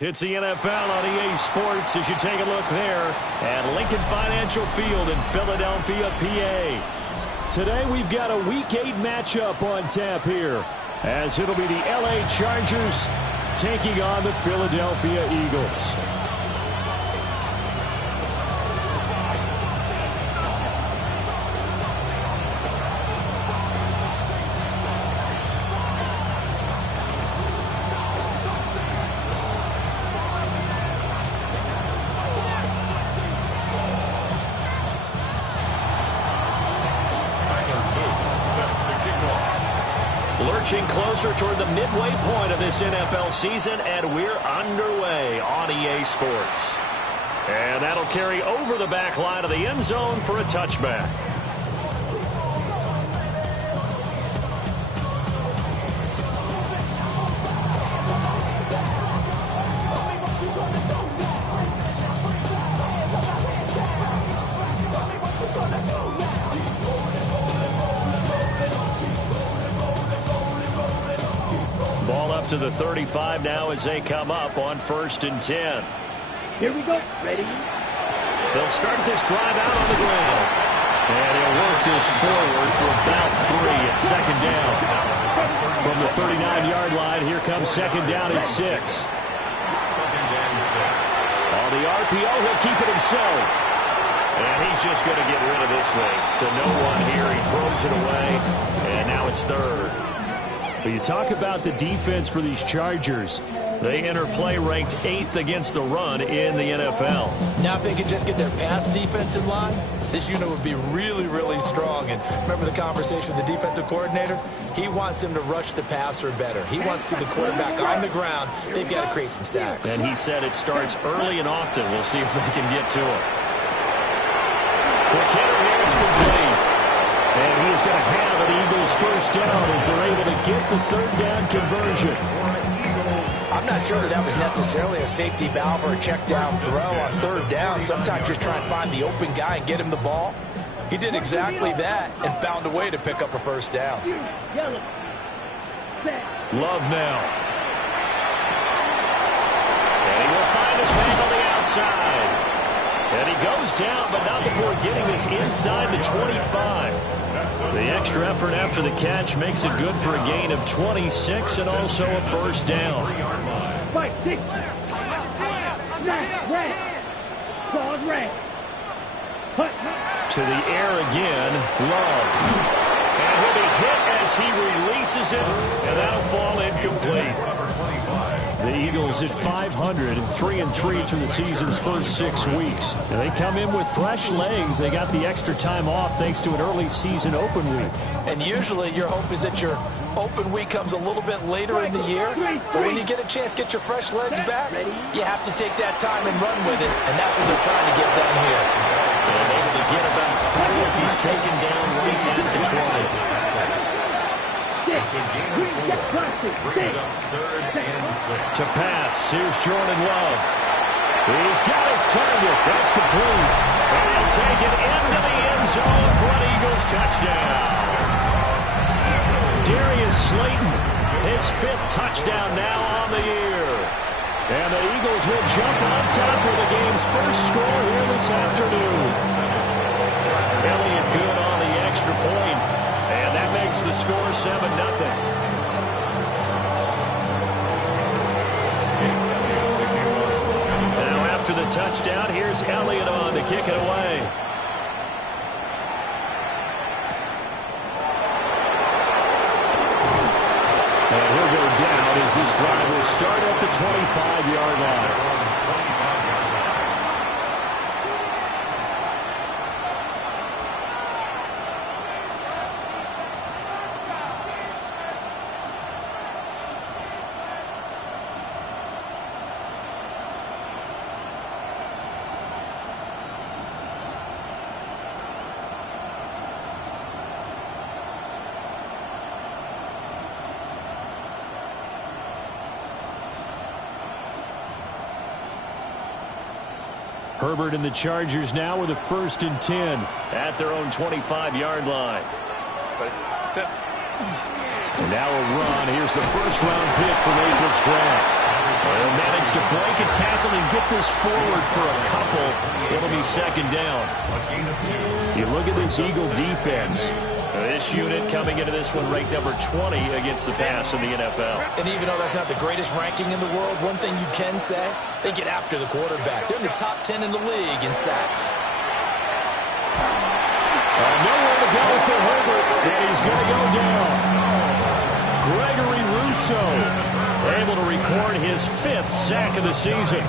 It's the NFL on EA Sports as you take a look there at Lincoln Financial Field in Philadelphia, PA. Today we've got a Week 8 matchup on tap here, as it'll be the LA Chargers taking on the Philadelphia Eagles. Lurching closer toward the midway point of this NFL season, and we're underway on EA Sports. And that'll carry over the back line of the end zone for a touchback. To the 35 now as they come up on 1st and 10. Here we go. Ready? They'll start this drive out on the ground. And he'll work this forward for about 3 at 2nd down. From the 39-yard line, here comes 2nd down at 6. 2nd and 6. On the RPO, he'll keep it himself. And he's just going to get rid of this thing to no one here. He throws it away, and now it's 3rd. But you talk about the defense for these Chargers. They enter play ranked 8th against the run in the NFL. Now, if they could just get their pass defense in line, this unit would be really, really strong. And remember the conversation with the defensive coordinator? He wants them to rush the passer better. He wants to see the quarterback on the ground. They've got to create some sacks. And he said it starts early and often. We'll see if they can get to him. Quick hitter here, it's complete. And he's going to have an Eagles first down as they're able to get the 3rd down conversion. I'm not sure that was necessarily a safety valve or a check down throw on 3rd down. Sometimes just try and find the open guy and get him the ball. He did exactly that and found a way to pick up a 1st down. Love now. And he will find his man on the outside. And he goes down, but not before getting this inside the 25. The extra effort after the catch makes it good for a gain of 26 and also a 1st down. To the air again, Love. And he'll be hit as as he releases it, and that'll fall incomplete. The Eagles at 500 and 3-3 through the season's first 6 weeks. And they come in with fresh legs. They got the extra time off thanks to an early season open week. And usually your hope is that your open week comes a little bit later in the year. But when you get a chance to get your fresh legs back, you have to take that time and run with it. And that's what they're trying to get done here. And able to get about 3 as he's taken down right at the 20. To pass, here's Jordan Love. He's got his target. That's complete. And he'll take it into the end zone for an Eagles touchdown. Darius Slayton, his 5th touchdown now on the year. And the Eagles will jump on top with the game's first score here this afternoon. Elliott good on the extra point. And that makes the score 7-0. After the touchdown, here's Elliott on to kick it away. And he'll go down as this drive will start at the 25-yard line. Herbert and the Chargers now with a 1st and 10 at their own 25-yard line. And now a run. Here's the first-round pick from April's draft. They'll manage to break a tackle and get this forward for a couple. It'll be 2nd down. You look at this Eagle defense. This unit coming into this one ranked number 20 against the pass in the NFL. And even though that's not the greatest ranking in the world, one thing you can say, they get after the quarterback. They're in the top 10 in the league in sacks. Nowhere to go for Herbert, and he's going to go down. Gregory Rousseau able to record his 5th sack of the season.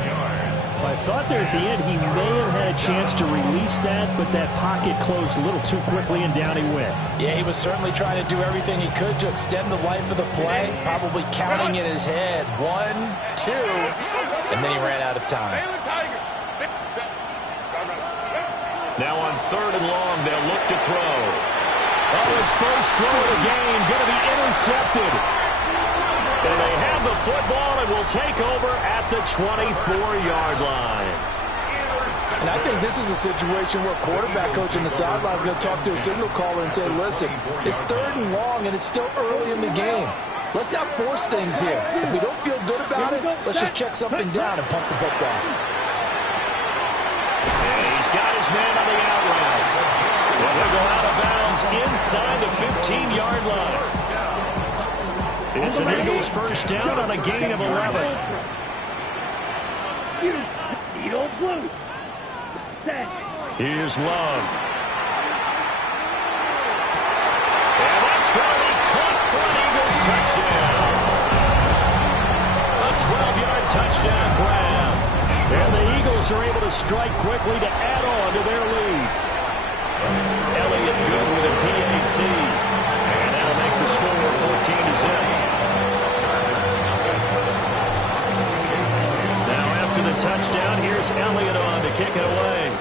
I thought there at the end he may have had a chance to release that, but that pocket closed a little too quickly, and down he went. Yeah, he was certainly trying to do everything he could to extend the life of the play, probably counting in his head. 1, 2, and then he ran out of time. Now on 3rd and long, they'll look to throw. Oh, his first throw of the game going to be intercepted. And they have the football and will take over at the 24-yard line. And I think this is a situation where quarterback coach on the sideline is going to talk to a signal caller and say, listen, it's 3rd and long and it's still early in the game. Let's not force things here. If we don't feel good about it, let's just check something down and pump the football. And he's got his man on the out route. And he'll go out of bounds inside the 15-yard line. It's an Eagles 1st down on a gain of 11. Here's Love. And that's going to be caught for an Eagles touchdown. A 12-yard touchdown grab. And the Eagles are able to strike quickly to add on to their lead. Elliott good with a PAT. And that'll make the score 14-0. Now after the touchdown, here's Elliott on to kick it away.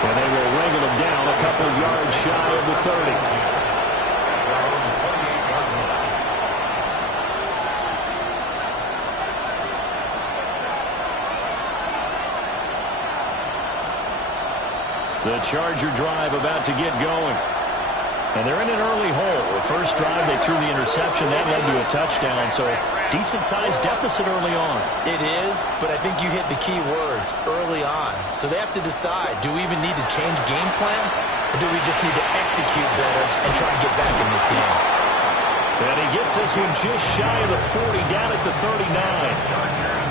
And they will wrangle him down a couple of yards shy of the 30. The Charger drive about to get going. And they're in an early hole. The first drive, they threw the interception. That led to a touchdown. So decent-sized deficit early on. It is, but I think you hit the key words, early on. So they have to decide, do we even need to change game plan? Or do we just need to execute better and try to get back in this game? And he gets gets this one just shy of the 40, down at the 39.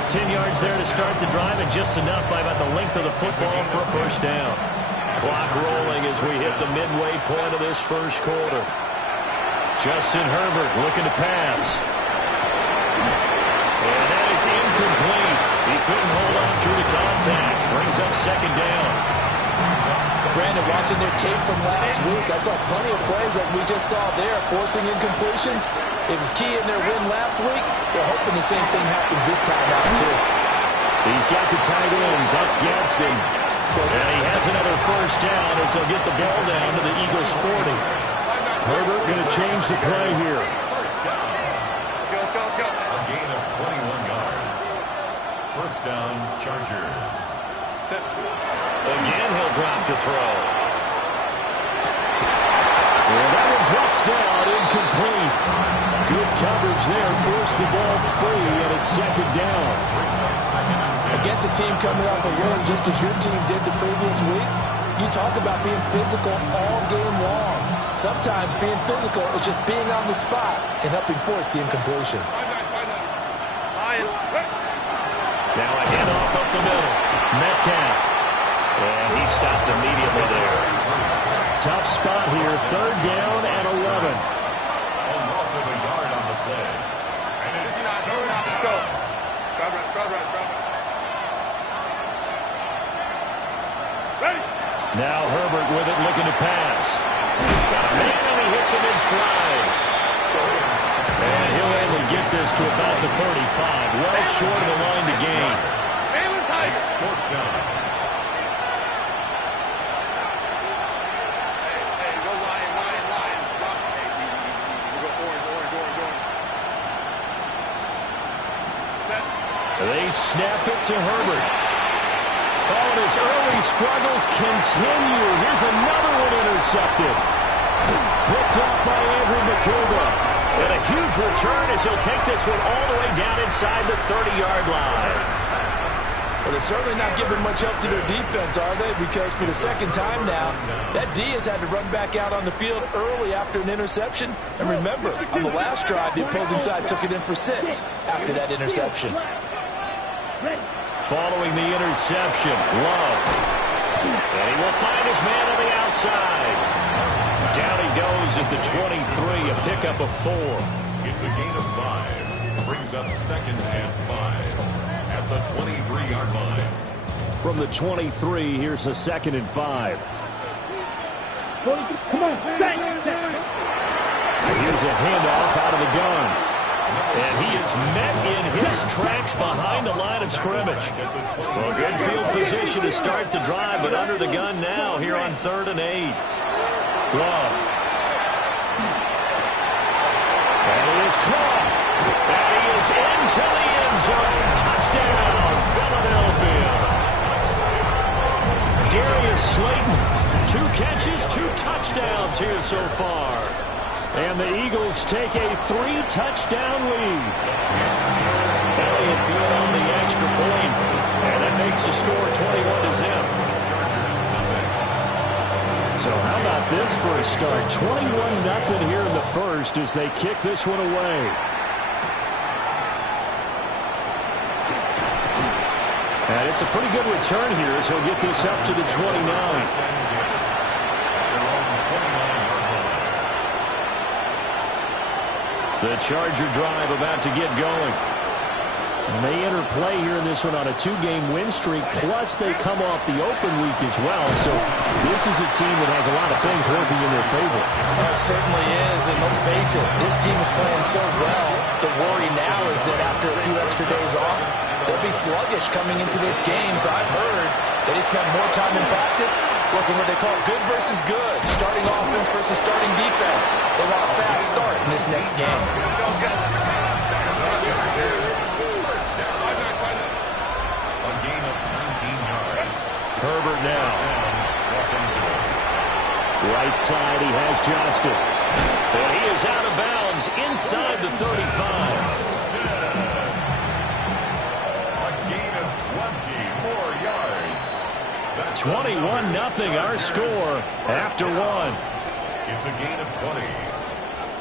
10 yards there to start the drive, and just enough by about the length of the football for a first down. Clock rolling as we hit the midway point of this first quarter. Justin Herbert looking to pass. And that is incomplete. He couldn't hold on through the contact. Brings up second down. Brandon, watching their tape from last week, I saw plenty of plays like we just saw there, forcing incompletions. It was key in their win last week. They're hoping the same thing happens this time out, too. He's got the tight end. That's Gadsden. And he has another first down as he'll get the ball down to the Eagles' 40. Herbert going to change the play here. First down. A gain of 21 yards. First down, Chargers. Again, he'll drop to throw. And that one drops down, incomplete. Good coverage there, forced the ball free, and it's second down. Against a team coming off a win just as your team did the previous week, you talk about being physical all game long. Sometimes being physical is just being on the spot and helping force the incompletion. Now a handoff up the middle. Metcalf. And he stopped immediately there. Tough spot here. Third down and 11. A loss of a yard on the play. And it's not go. Ready. Now Herbert with it, looking to pass. And he hits him in stride. And he'll only get this to about the 35. Well short of the line to gain. Fourth down. They snap it to Herbert. Oh, and his early struggles continue. Here's another one intercepted. Picked off by Andrew McKilva. And a huge return as he'll take this one all the way down inside the 30-yard line. Well, they're certainly not giving much help to their defense, are they? Because for the second time now, that D has had to run back out on the field early after an interception. And remember, on the last drive, the opposing side took it in for 6 after that interception. Following the interception, Love. And he will find his man on the outside. Down he goes at the 23, a pickup of 4. It's a gain of 5. Brings up second and 5 at the 23-yard line. From the 23, here's a second and 5. Come on, Here's a handoff out of the gun. And he is met in his tracks behind the line of scrimmage. Well, good field position to start the drive, but under the gun now here on 3rd and 8. Love. And he is caught. And he is into the end zone. Touchdown, Philadelphia. Darius Slayton, 2 catches, 2 touchdowns here so far. And the Eagles take a 3-touchdown lead. Elliott good on the extra point. And that makes the score 21-0. So how about this for a start? 21-0 here in the first as they kick this one away. And it's a pretty good return here as he'll get this up to the 29. The Charger drive about to get going. And they enter play here in this one on a 2-game win streak, plus they come off the open week as well. So this is a team that has a lot of things working in their favor. Oh, it certainly is, and let's face it, this team is playing so well. The worry now is that after a few extra days off, they'll be sluggish coming into this game. So I've heard they spent more time in practice working what they call good versus good, starting offense versus starting defense. They want a fast start in this next game. Herbert now. Right side, he has Johnston. And he is out of bounds inside the 35. A gain of 20 more yards. 21-0 our score after 1. It's a gain of 20.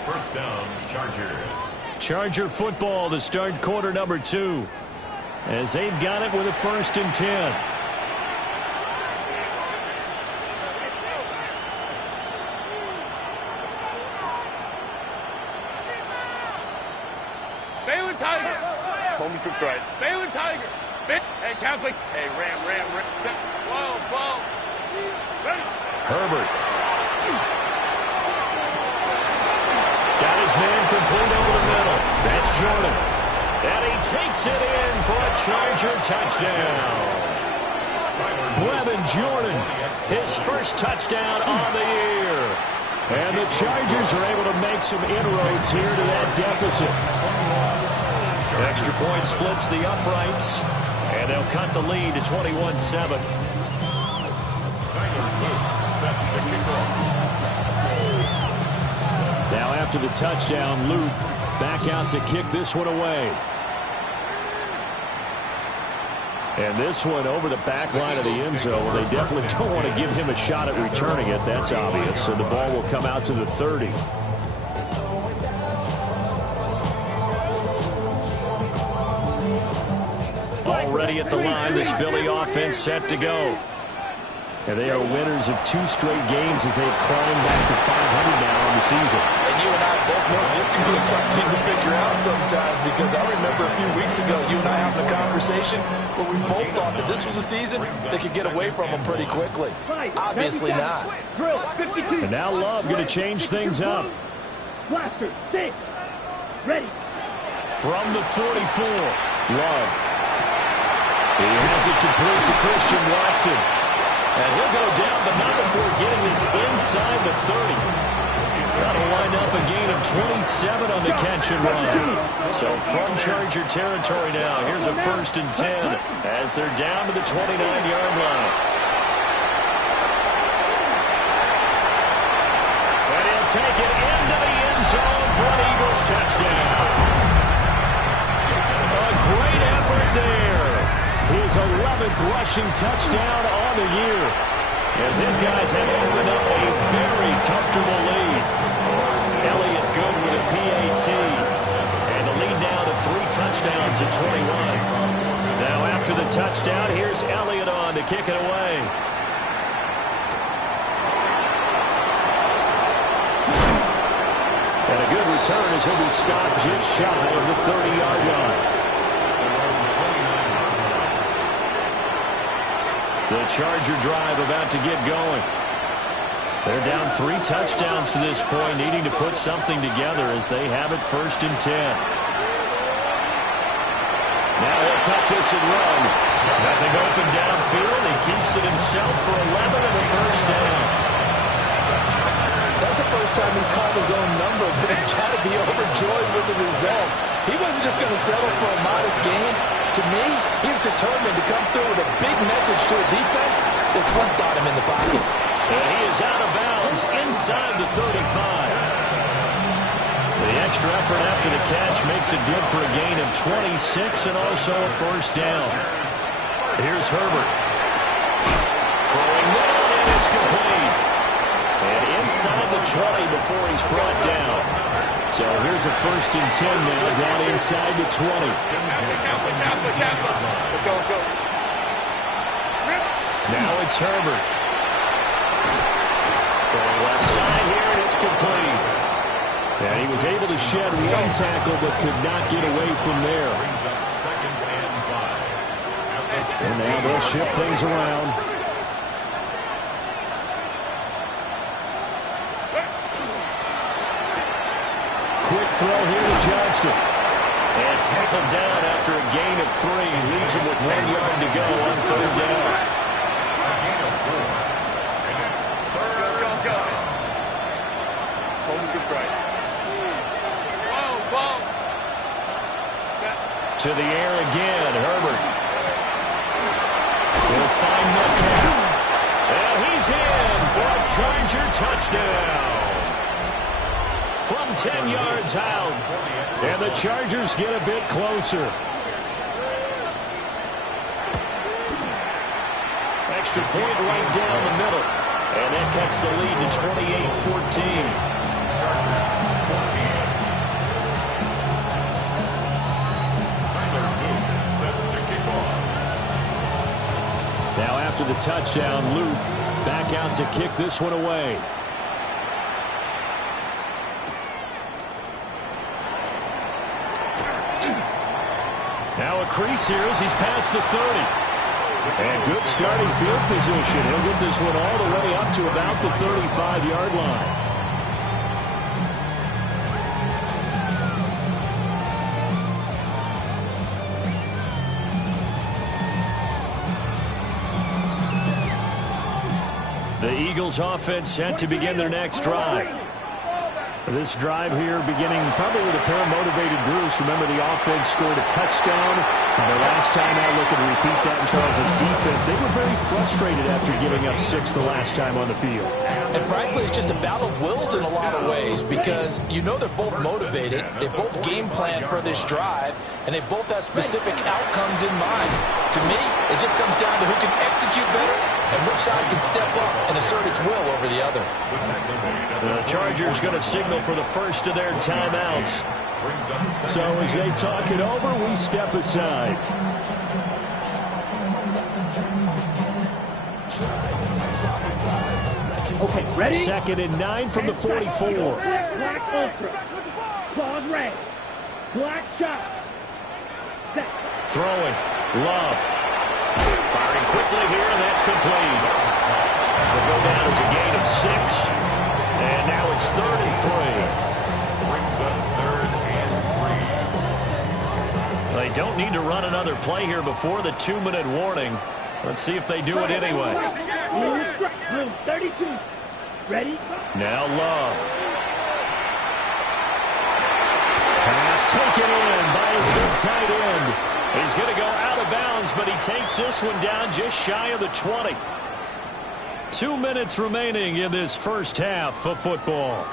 First down, Chargers. Charger football to start quarter number 2. As they've got it with a 1st and 10. Baylor Tiger. Home troops right. Baylor Tiger. Hey, Catholic. Hey, ram. Whoa. Ready. Herbert. Got his man complete over the middle. That's Jordan. And he takes it in for a Charger touchdown. Brevin Jordan, his first touchdown on the year. And the Chargers are able to make some inroads here to that deficit. Extra point splits the uprights, and they'll cut the lead to 21-7. Now after the touchdown, Luke back out to kick this one away. And this one over the back line of the end zone. They definitely don't want to give him a shot at returning it. That's obvious. So the ball will come out to the 30. Already at the line, this Philly offense set to go. And they are winners of 2 straight games as they've climbed back to 500 now on the season. And you and I both know this can be a tough team to figure out sometimes, because I remember a few weeks ago you and I having a conversation where we both thought that this was a season that could get away from them pretty quickly. Obviously not. And now Love going to change things up. Blaster, 6, ready. From the 44, Love. He has it complete to Christian Watson. And he'll go down, but not before getting this inside the 30. That'll wind up a gain of 27 on the catch and run. So from Charger territory now, here's a 1st and 10 as they're down to the 29-yard line. And he'll take it into the end zone for an Eagles touchdown. A great effort there. His 11th rushing touchdown on the year, as his guys have opened up a very comfortable lead. Elliott good with a PAT. And the lead now to 3 touchdowns at 21. Now after the touchdown, here's Elliott on to kick it away. And a good return as he'll be stopped just shy of the 30-yard line. The Charger drive about to get going. They're down 3 touchdowns to this point, needing to put something together as they have it 1st and 10. Now he'll tuck this and run. Nothing open downfield. He keeps it himself for 11 and a 1st down. That's the first time he's called his own number, but he's got to be overjoyed with the results. He wasn't just going to settle for a modest gain. To me, he was determined to come through with a big message to a defense that slept on him in the pocket. And he is out of bounds inside the 35. The extra effort after the catch makes it good for a gain of 26 and also a 1st down. Here's Herbert. Throwing down, and it's complete. And inside the 20 before he's brought down. So here's a 1st and 10 now, down inside the 20. Let's go. Now it's Herbert. Throwing left side here, and it's complete. And he was able to shed 1 tackle, but could not get away from there. And now they'll shift things around. Quick throw here to Johnston. And tackled down after a gain of 3. Leaves him with 1 yard to go on 3rd down. Go. Home troops right. Whoa. To the air again, Herbert. He'll find Metcalf. And he's in for a Charger touchdown. From 10 yards out. And the Chargers get a bit closer. Extra point right down the middle. And that cuts the lead to 28-14. after the touchdown. Luke back out to kick this one away. Now a crease here as he's past the 30. And good starting field position. He'll get this one all the way up to about the 35-yard line. The Eagles offense set to begin their next drive. This drive here beginning probably with a pair of motivated groups. Remember, the offense scored a touchdown. And the last time out, looking to repeat that in Charles' defense. They were very frustrated after giving up 6 the last time on the field. And frankly, it's just a battle of wills in a lot of ways because you know they're both motivated. They both game plan for this drive, and they both have specific outcomes in mind. To me, it just comes down to who can execute better and which side can step up and assert its will over the other. The Chargers going to signal for the first of their timeouts. So as they talk it over, we step aside. Okay, ready? 2nd and 9 from the 44. Black ultra. Claws red. Black shot. Set. Throwing. Love. Firing quickly here, and that's complete. They'll go down as a gain of 6. And now it's 3rd and 3. Brings up 3rd and 3. They don't need to run another play here before the 2-minute warning. Let's see if they do it anyway. Blue 32. Ready? Now Love. Pass taken in by his big tight end. He's going to go out of bounds, but he takes this one down just shy of the 20. 2 minutes remaining in this first half of football.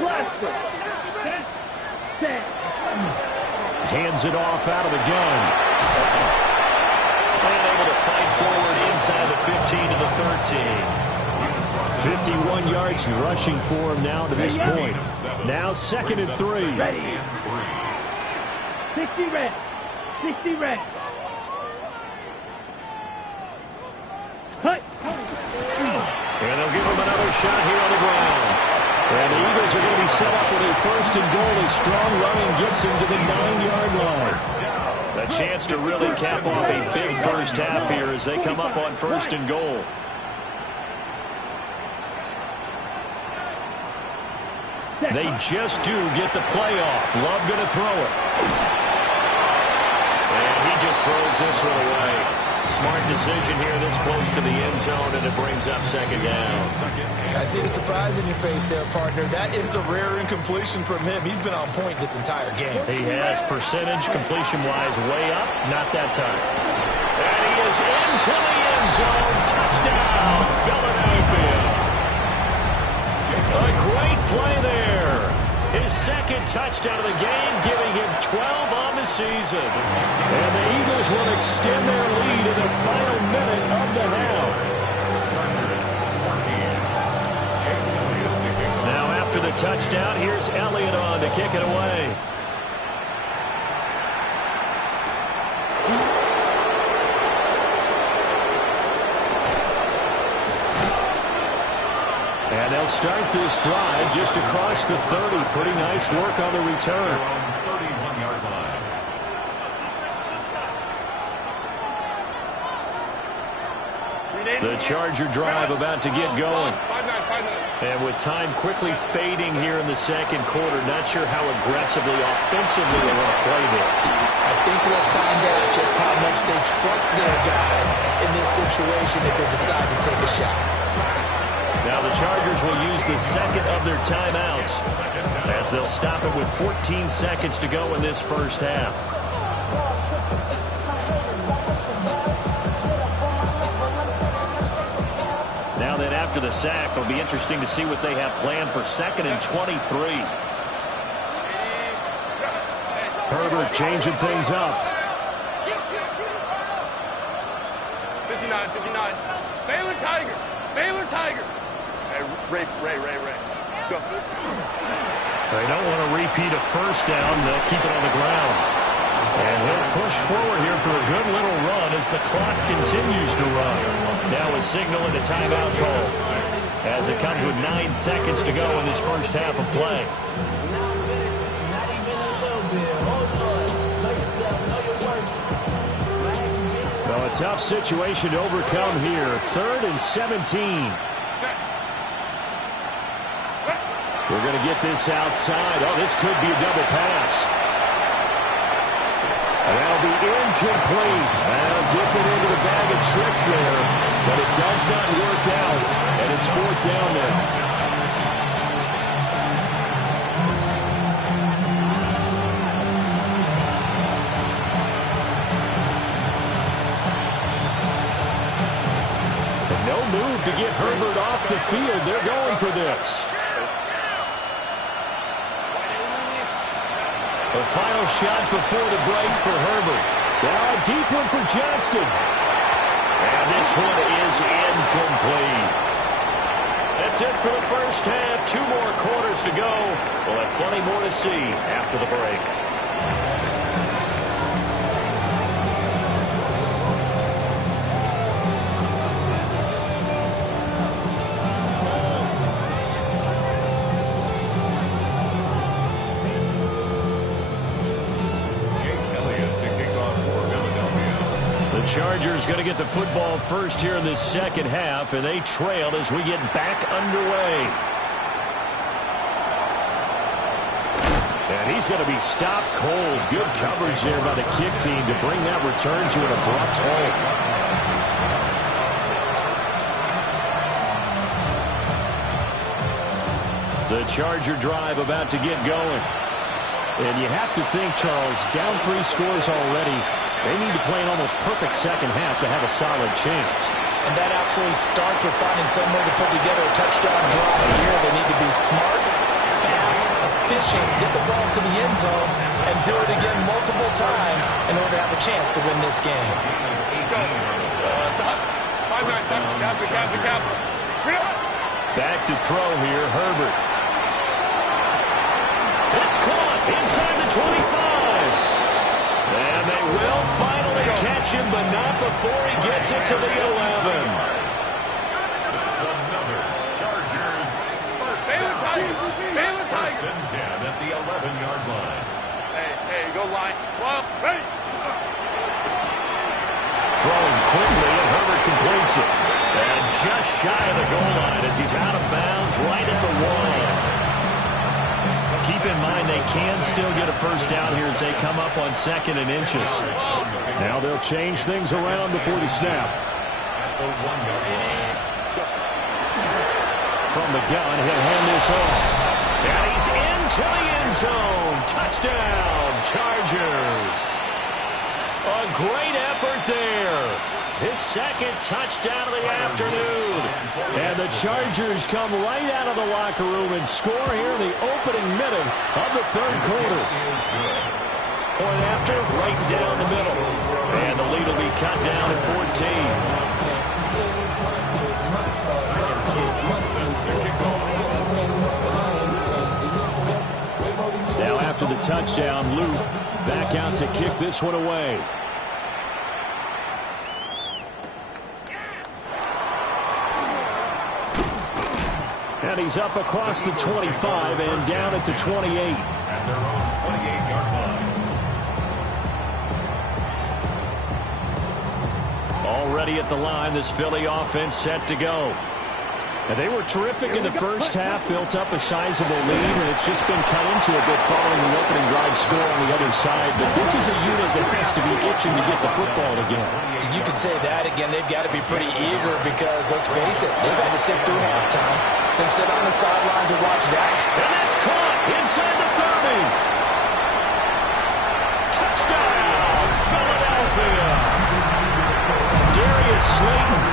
Blaster. Set. Hands it off out of the gun. And able to fight forward inside the 15 to the 13. 51 yards rushing for him now to this point. Now 2nd and 3. Ready. 60 red. 60 red. Cut. And they'll give him another shot here on the ground. And the Eagles are going to be set up with a 1st and goal. A strong running gets him to the 9-yard line. A chance to really cap off a big first half here as they come up on 1st and goal. They just do get the playoff. Love going to throw it. And he just throws this one away. Smart decision here this close to the end zone, and it brings up 2nd down. I see the surprise in your face there, partner. That is a rare incompletion from him. He's been on point this entire game. He has percentage completion-wise way up. Not that time. And he is into the end zone. Touchdown, Philadelphia. A great play there. His 2nd touchdown of the game, giving him 12 on the season. And the Eagles will extend their lead in the final minute of the half. Now after the touchdown, here's Elliott on to kick it away. And they'll start this drive just across the 30. Pretty nice work on the return. 31-yard line. The Charger drive about to get going. 5-9. And with time quickly fading here in the 2nd quarter, not sure how aggressively, offensively they want to play this. I think we'll find out just how much they trust their guys in this situation if they decide to take a shot. Now the Chargers will use the 2nd of their timeouts as they'll stop it with 14 seconds to go in this first half. Now then after the sack, it'll be interesting to see what they have planned for 2nd and 23. Herbert changing things up. 59. Baylor Tiger. Hey, Ray. Go. They don't want to repeat a first down. They'll keep it on the ground. And he'll push forward here for a good little run as the clock continues to run. Now a signal and a timeout call as it comes with 9 seconds to go in this first half of play. Well, a tough situation to overcome here. 3rd and 17. We're going to get this outside. Oh, this could be a double pass. And that'll be incomplete. Well, dipping into the bag of tricks there, but it does not work out, and it's 4th down now. And no move to get Herbert off the field. They're going for this. The final shot before the break for Herbert. Now a deep one for Johnston. And this one is incomplete. That's it for the first half. 2 more quarters to go. We'll have plenty more to see after the break. Chargers going to get the football first here in this second half, and they trail as we get back underway. And he's going to be stopped cold. Good coverage there by the kick team to bring that return to an abrupt halt. The Charger drive about to get going. And you have to think, Charles, down 3 scores already. They need to play an almost perfect second half to have a solid chance. And that absolutely starts with finding some way to put together a touchdown drive here. They need to be smart, fast, efficient, get the ball to the end zone, and do it again multiple times in order to have a chance to win this game. Back to throw here, Herbert. It's caught inside the 25. And they will finally catch him, but not before he gets it to the 11. It's another Chargers first and 10 at the 11-yard line. Hey, go line. Well, ready. Throwing quickly, and Herbert completes it. And just shy of the goal line as he's out of bounds right at the 1. Keep in mind they can still get a first down here as they come up on 2nd and inches. Now they'll change things around before the snap. From the gun, he'll hand this off. And he's into the end zone. Touchdown, Chargers. A great effort there. His 2nd touchdown of the afternoon. And the Chargers come right out of the locker room and score here in the opening minute of the 3rd quarter. Point after, right down the middle. And the lead will be cut down at 14. Now after the touchdown, Luke back out to kick this one away. And he's up across the 25 and down at the 28. At their own 28-yard line. Already at the line, this Philly offense set to go. And they were terrific in the first half, built up a sizable lead, and it's just been cut into a bit following the opening drive score on the other side. But this is a unit that has to be itching to get the football again. You could say that again. They've got to be pretty eager because, let's face it, they've had to sit through halftime. They sit on the sidelines and watch that. And that's caught inside the 30. Touchdown, Philadelphia. Darius Slayton,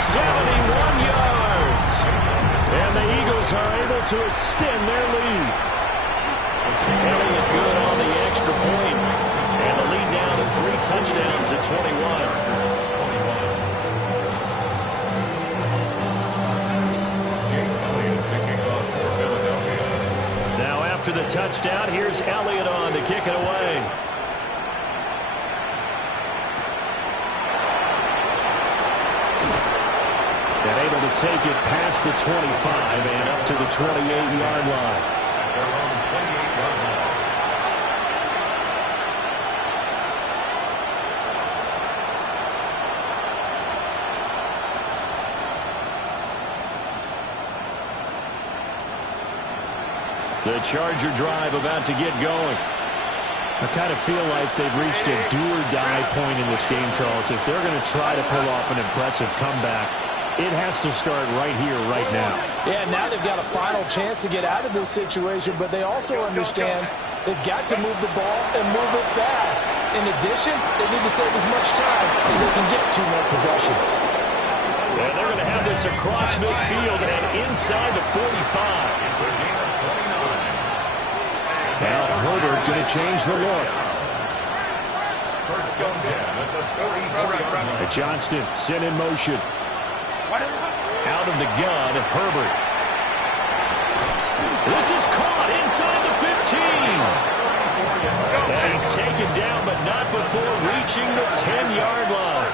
71 yards. And the Eagles are able to extend their lead. Elliott good on the extra point. And the lead now to 3 touchdowns at 21. after the touchdown. Here's Elliott on to kick it away. And able to take it past the 25 and up to the 28-yard line. Their own 28-yard line. The Charger drive about to get going. I kind of feel like they've reached a do-or-die point in this game, Charles. If they're going to try to pull off an impressive comeback, it has to start right here, right now. Yeah, now they've got a final chance to get out of this situation, but they also understand they've got to move the ball and move it fast. In addition, they need to save as much time so they can get 2 more possessions. And they're going to have this across midfield and inside the 45. It's a gain of 29. Now Herbert going to change the look. First and 10 at the 34-yard line. Johnston sent in motion. Out of the gun, Herbert. This is caught inside the 15. And he's taken down, but not before reaching the 10-yard line.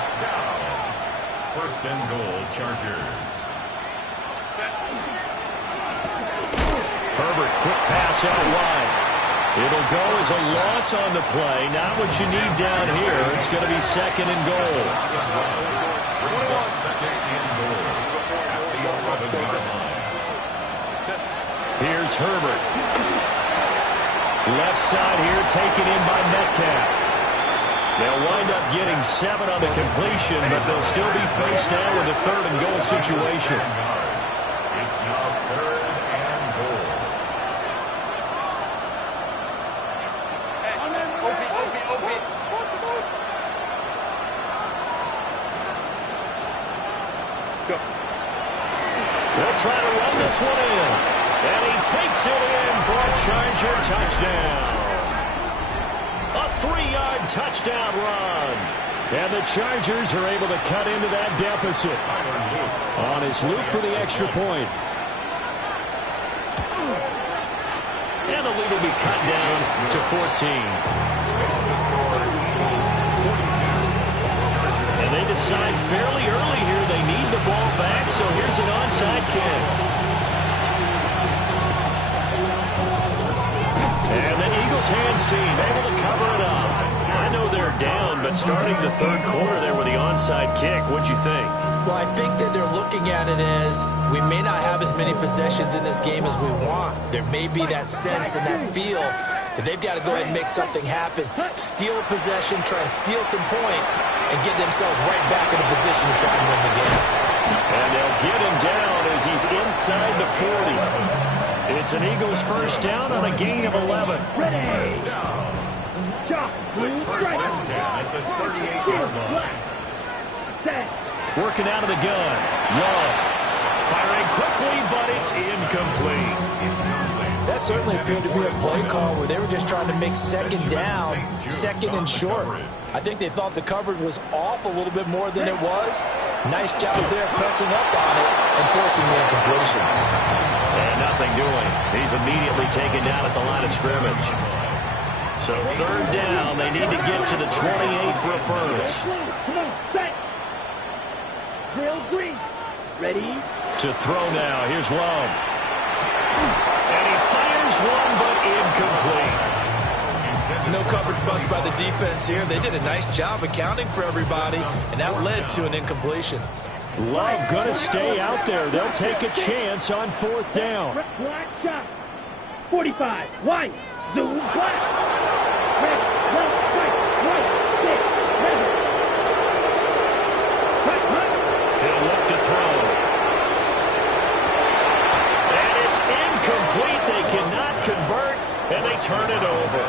First and goal, Chargers. Herbert, quick pass out wide. It'll go as a loss on the play. Not what you need down here. It's going to be second and goal. Brings up second and goal at the 11-yard line. Here's Herbert. Left side here taken in by Metcalf. They'll wind up getting 7 on the completion, but they'll still be faced now with a third and goal situation. It's now third and goal. They'll try to run this one in. And he takes it in for a Charger touchdown. A 3-yard touchdown run. And the Chargers are able to cut into that deficit. On his loop for the extra point. And the lead will be cut down to 14. And they decide fairly early here they need the ball back, so here's an onside kick. And the Eagles hands team able to cover it up. I know they're down, but starting the third quarter there with the onside kick, what'd you think? Well, I think that they're looking at it as we may not have as many possessions in this game as we want. There may be that sense and that feel that they've got to go ahead and make something happen, steal a possession, try and steal some points, and get themselves right back in a position to try and win the game. And they'll get him down as he's inside the 40. It's an Eagles first down on a gain of 11. Ready. Chop. First and 10 at the 38-yard line. Set. Working out of the gun. Love. Firing quickly, but it's incomplete. That certainly appeared to be a play call where they were just trying to make second down, second and short. I think they thought the coverage was off a little bit more than it was. Nice job there pressing up on it and forcing the incompletion. And nothing doing. He's immediately taken down at the line of scrimmage. So third down, they need to get to the 28 for a first. Come on, set. Real green. Ready. To throw now. Here's Love. And he fires one, but incomplete. No coverage bust by the defense here. They did a nice job accounting for everybody, and that led to an incompletion. Love going to stay out there. They'll take a chance on fourth down. Black shot. 45. White. Zoom. Black. Red. Left. Right. Right. Six. Red. Right. Right. He'll look to throw. And it's incomplete. They cannot convert, and they turn it over.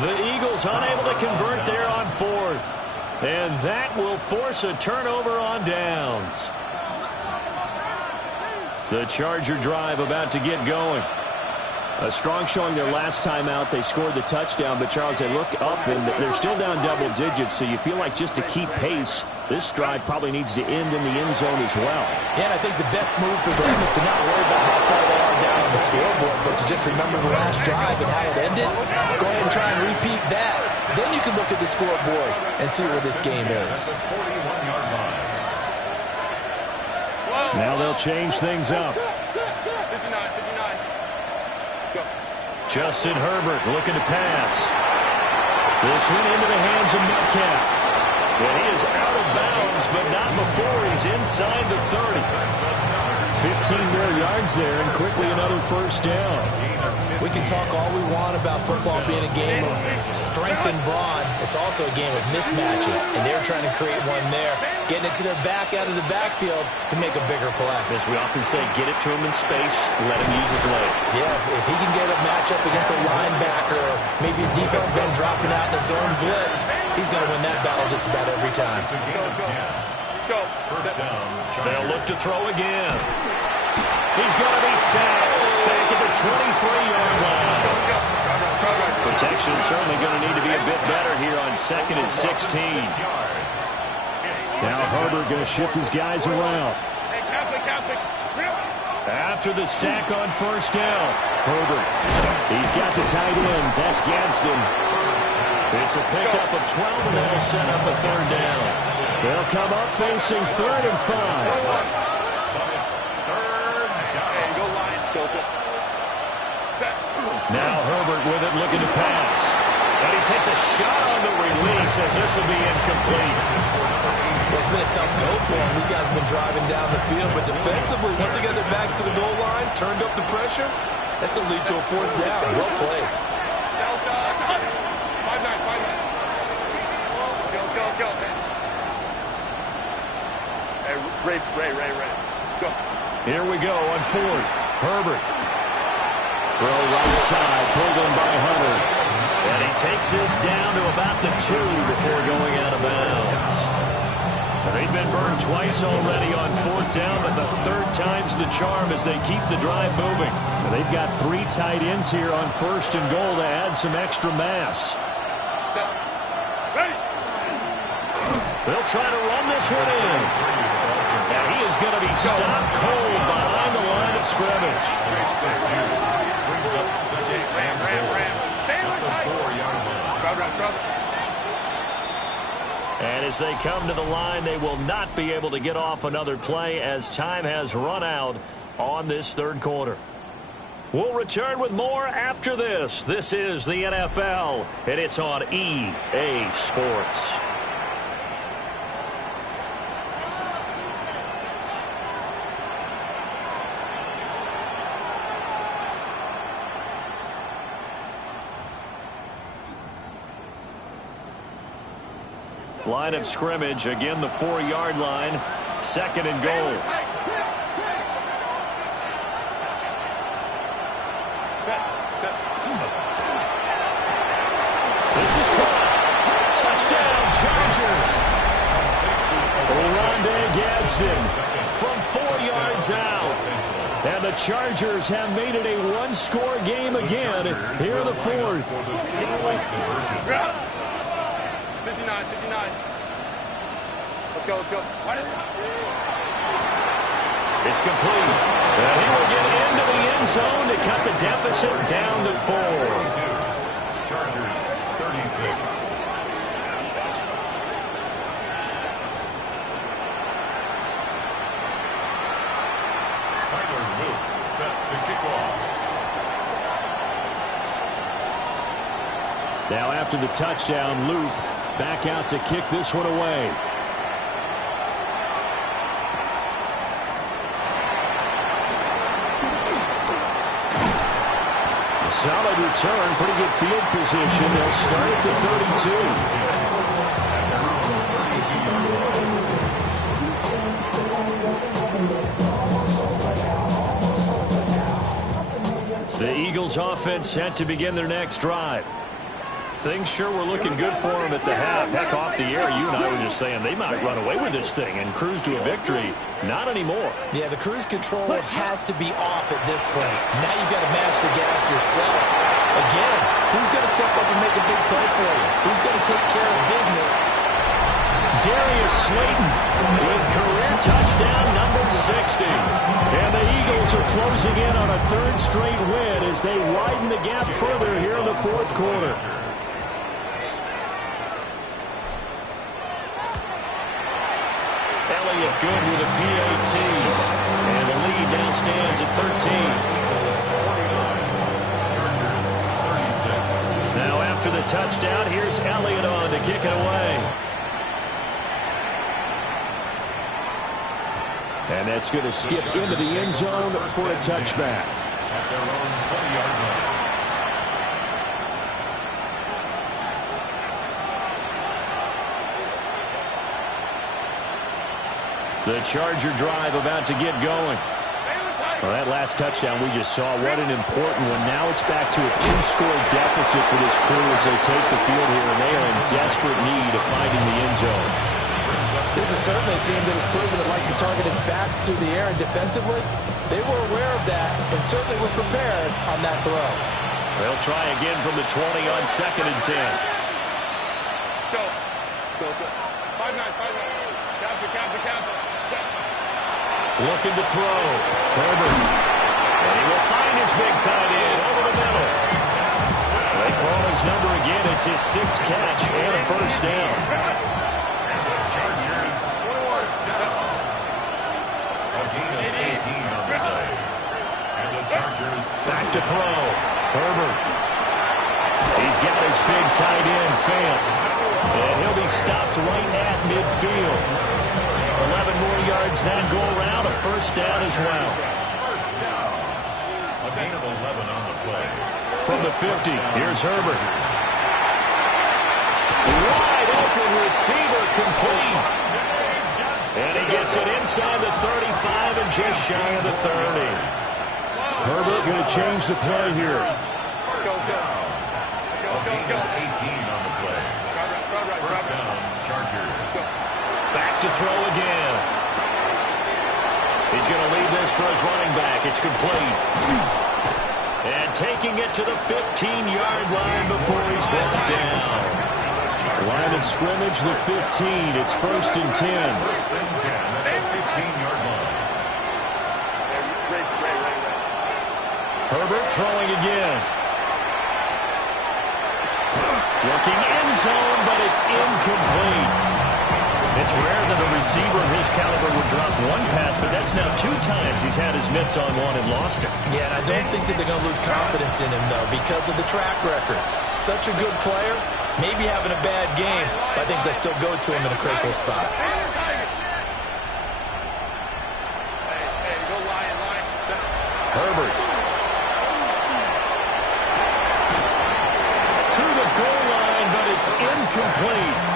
The Eagles unable to convert there on fourth. And that will force a turnover on downs. The Charger drive about to get going. A strong showing their last time out. They scored the touchdown, but Charles, they look up and they're still down double digits, so you feel like just to keep pace, this drive probably needs to end in the end zone as well. Yeah, and I think the best move for them is to not worry about how far they are down the scoreboard, but to just remember the last drive and how it ended, go ahead and try and repeat that. Then you can look at the scoreboard and see where this game is. Now they'll change things up. 59. Go. Justin Herbert looking to pass. This went into the hands of Metcalf. And he is out of bounds, but not before he's inside the 30. 15 more yards there, and quickly another first down. We can talk all we want about football being a game of strength and brawn. It's also a game of mismatches, and they're trying to create one there, getting it to their back out of the backfield to make a bigger play. As we often say, get it to him in space, let him use his leg. Yeah, if he can get a matchup against a linebacker or maybe a defensive end dropping out in a zone blitz, he's going to win that battle just about every time. Go. They'll look to throw again. He's going to be sacked back at the 23-yard line. Protection certainly going to need to be a bit better here on 2nd and 16. Now Herbert going to shift his guys around. After the sack on first down, Herbert. He's got the tight end. That's Gadsden. It's a pickup of 12, and that'll set up a third down. They'll come up facing 3rd and 5. Now Herbert with it, looking to pass. And he takes a shot on the release as this will be incomplete. Well, it's been a tough go for him. These guys have been driving down the field, but defensively, once they got their backs to the goal line, turned up the pressure, that's going to lead to a 4th down. Well played. 5-9. Go. Hey, Ray. Let's go. Here we go on 4th. Herbert. Throw right side, pulled in by Hunter. And he takes this down to about the 2 before going out of bounds. They've been burned twice already on 4th down, but the 3rd time's the charm as they keep the drive moving. They've got 3 tight ends here on 1st and goal to add some extra mass. Ready. They'll try to run this one in. And he is going to be stopped cold behind the line of scrimmage. And as they come to the line, they will not be able to get off another play as time has run out on this 3rd quarter. We'll return with more after this. This is the NFL, and it's on EA Sports. Line of scrimmage, again the 4-yard line, 2nd and goal. This is caught. Touchdown, Chargers. Oronde Gadsden from 4 yards out. And the Chargers have made it a 1-score game again here in the 4th. 59. Let's go. It's complete. And he will get into the end zone to cut the deficit down to 4. Chargers 36. Tyler Luke set to kick off. Now after the touchdown, Luke back out to kick this one away. A solid return, pretty good field position. They'll start at the 32. The Eagles offense set to begin their next drive. Things sure were looking good for them at the half. Heck, off the air, you and I were just saying they might run away with this thing and cruise to a victory. Not anymore. Yeah, the cruise control has to be off at this point. Now you've got to match the gas yourself. Again, who's going to step up and make a big play for you? Who's going to take care of business? Darius Slayton with career touchdown number 60. And the Eagles are closing closing in on a third straight win as they widen the gap further here in the fourth quarter. Elliott good with a PAT. And the lead now stands at 13. Now after the touchdown, here's Elliott on to kick it away. And that's going to skip into the end zone for a touchback. At their own 20-yard line. The Charger drive about to get going. Well, that last touchdown we just saw, what an important one. Now it's back to a 2-score deficit for this crew as they take the field here, and they are in desperate need of finding the end zone. This is certainly a team that has proven it likes to target its backs through the air, and defensively, they were aware of that and certainly were prepared on that throw. They'll try again from the 20 on 2nd and 10. Go. 5-9. Counter. Looking to throw. Herbert. And he will find his big tight end over the middle. They call his number again. It's his 6th catch and a first down. And the Chargers first down. A gain of 18 on the play. And the Chargers back to throw. Herbert. He's got his big tight end, Fant. And he'll be stopped right at midfield. 11 more yards that go around, a first down as well. First down. A gain of 11 on the play. From the 50, here's Herbert. Wide open receiver complete. And he gets it inside the 35 and just shy of the 30. Herbert going to change the play here. First down. A gain of 18 on the play. First down, Chargers. Back to throw again. He's going to leave this for his running back. It's complete. And taking it to the 15-yard line before he's brought down. Line of scrimmage, the 15. It's 1st and 10. First and 10 at the 15-yard line. Herbert throwing again. Looking end zone, but it's incomplete. It's rare that a receiver of his caliber would drop one pass, but that's now 2 times he's had his mitts on one and lost it. Yeah, and I don't think that they're going to lose confidence in him, though, because of the track record. Such a good player, maybe having a bad game, but I think they'll still go to him in a critical spot. Herbert. To the goal line, but it's incomplete.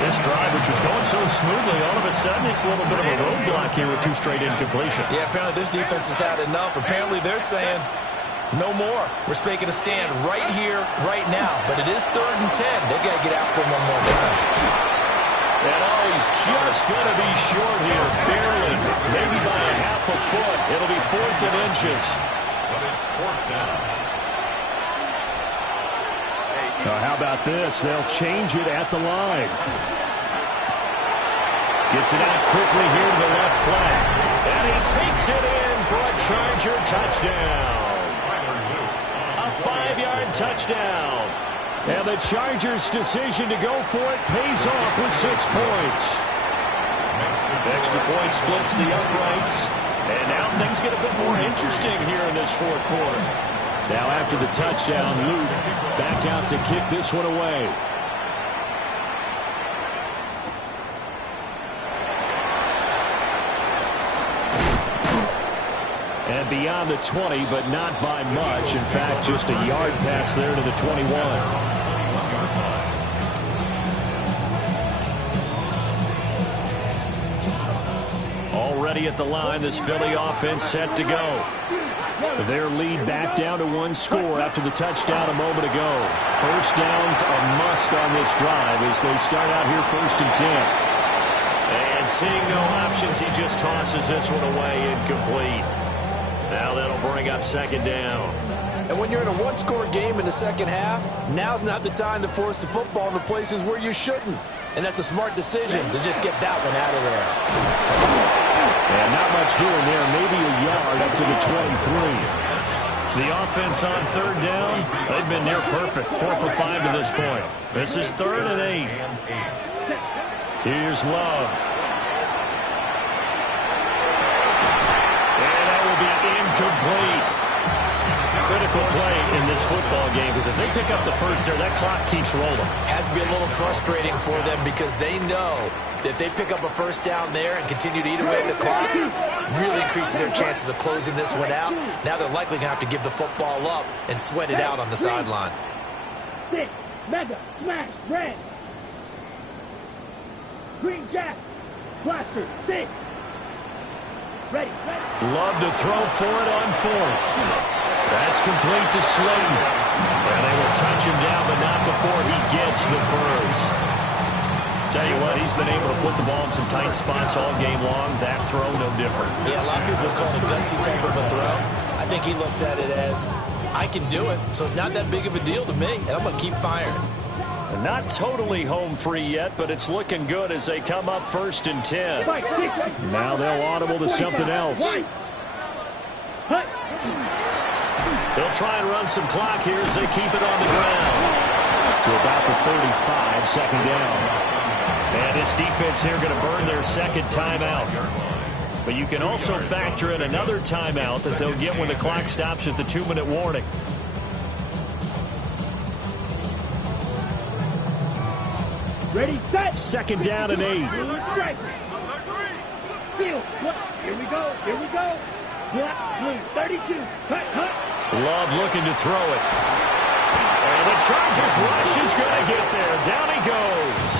This drive, which was going so smoothly, all of a sudden it's a little bit of a roadblock here with 2 straight incompletions. Yeah, apparently this defense has had enough. Apparently they're saying, no more. We're making a stand right here, right now. But it is 3rd and 10. They've got to get after him one more time. And he's just going to be short here, barely, maybe by a half a foot. It'll be 4th and inches. But it's 4th down. How about this? They'll change it at the line. Gets it out quickly here to the left flat. And he takes it in for a Charger touchdown. A 5-yard touchdown. And the Chargers' decision to go for it pays off with 6 points. Extra point splits the uprights. And now things get a bit more interesting here in this 4th quarter. Now after the touchdown, Luke back out to kick this one away. And beyond the 20, but not by much. In fact, just a yard pass there to the 21. Already at the line, this Philly offense set to go. Their lead back down to 1 score after the touchdown a moment ago. First down's a must on this drive as they start out here 1st and 10. And seeing no options, he just tosses this one away incomplete. Now that'll bring up 2nd down. And when you're in a 1-score game in the second half, now's not the time to force the football in the places where you shouldn't. And that's a smart decision to just get that one out of there. And not much much doing there, maybe a yard up to the 23. The offense on third down, they've been near perfect, 4 for 5 to this point. This is 3rd and 8. Here's Love. And that will be incomplete. Critical play in this football game, because if they pick up the first there, that clock keeps rolling. Has to be a little frustrating for them because they know that if they pick up a first down there and continue to eat away at the clock, really increases their chances of closing this one out. Now they're likely going to have to give the football up and sweat it out on the sideline. 6, mega, smash, red. Green jack, blaster, 6. Ready. Love to throw for it on 4th. That's complete to Slayton. And they will touch him down, but not before he gets the first. Tell you what, he's been able to put the ball in some tight spots all game long. That throw, no different. Yeah, a lot of people would call it a gutsy type of a throw. I think he looks at it as, I can do it, so it's not that big of a deal to me, and I'm going to keep firing. Not totally home free yet, but it's looking good as they come up 1st and 10. Now they'll audible to something else. They'll try and run some clock here as they keep it on the ground. To about the 35, 2nd down. And this defense here going to burn their 2nd timeout. But you can also factor in another timeout that they'll get when the clock stops at the 2-minute warning. Ready, set. 2nd down and 8. Field. Here we go. Black, blue, 32. Cut. Love looking to throw it. And the Chargers rush is going to get there. Down he goes.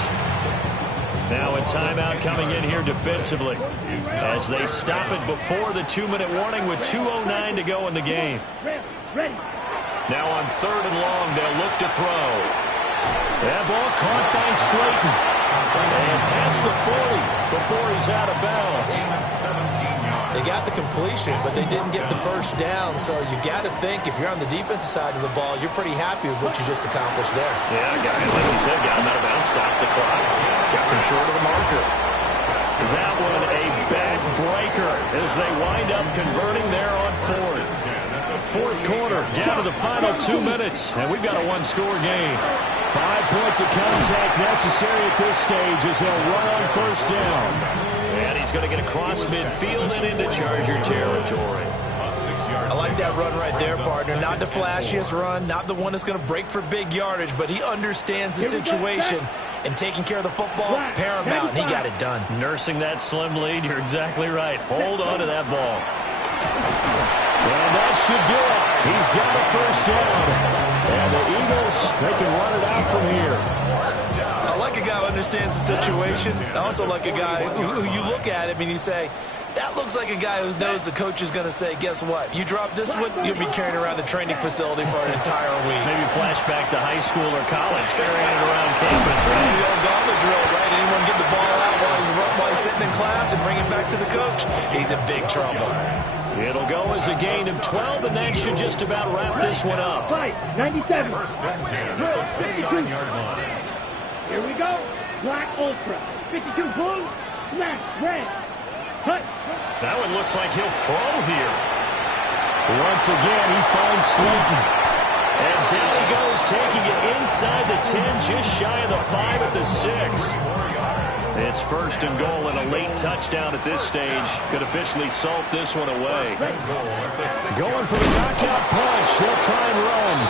Now a timeout coming in here defensively as they stop it before the 2-minute warning with 2:09 to go in the game. Ready. Now on 3rd and long, they'll look to throw. That ball caught by Slayton. And past the 40 before he's out of bounds. They got the completion, but they didn't get the first down, so you got to think if you're on the defensive side of the ball, you're pretty happy with what you just accomplished there. Yeah, like you said, got him out of bounds, stopped the clock, got him short of the marker. That one a backbreaker as they wind up converting there on 4th. 4th quarter, down to the final 2 minutes, and we've got a 1-score game. 5 points of contact necessary at this stage as they'll run on 1st down. And he's going to get across midfield and into Charger territory. I like that run right there, partner. Not the flashiest run, not the one that's going to break for big yardage, but he understands the situation, and taking care of the football, paramount, and he got it done. Nursing that slim lead, you're exactly right. Hold on to that ball. And that should do it. He's got a 1st down. And the Eagles, they can run it out from here. I like a guy who understands the situation. I also like a guy who you look at him and you say, that looks like a guy who knows the coach is going to say, guess what? You drop this one, you'll be carrying around the training facility for an entire week. Maybe flashback to high school or college, carrying it around campus, right? The old gauntlet drill, right? Anyone get the ball out while he's sitting in class and bring it back to the coach? He's in big trouble. It'll go as a gain of 12, and that should just about wrap this one up. 97. 52. Here we go. Black Ultra. 52 blue. Smash. Red. Cut. That one looks like he'll throw here. Once again, he finds Slayton. And down he goes, taking it inside the 10, just shy of the 5 at the 6. It's 1st and goal and a late touchdown at this stage. Could officially salt this one away. Going for the knockout punch. They'll try and run.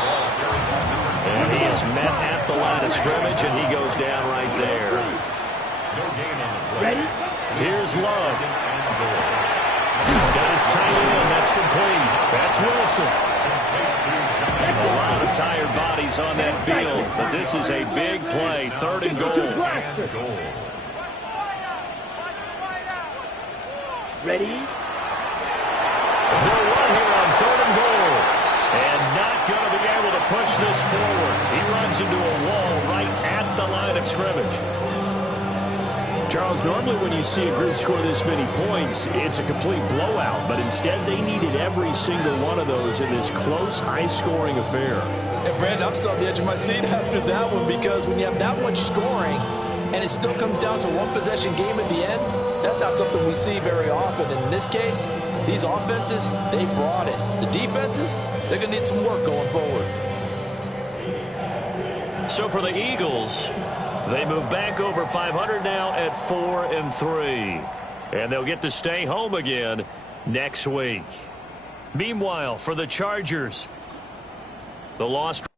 And he is met at the line of scrimmage, and he goes down right there. Ready? Here's Love. Got his tight end. That's complete. That's Wilson. A lot of tired bodies on that field, but this is a big play. 3rd and goal. Ready? They'll run here on 3rd and goal. And not going to be able to push this forward. He runs into a wall right at the line of scrimmage. Charles, normally when you see a group score this many points, it's a complete blowout. But instead, they needed every single one of those in this close, high-scoring affair. And Brandon, I'm still on the edge of my seat after that one because when you have that much scoring and it still comes down to one possession game at the end, That's not something we see very often. And in this case, these offenses, they brought it. The defenses, they're going to need some work going forward. So for the Eagles, they move back over 500 now at 4-3. And they'll get to stay home again next week. Meanwhile, for the Chargers, the lost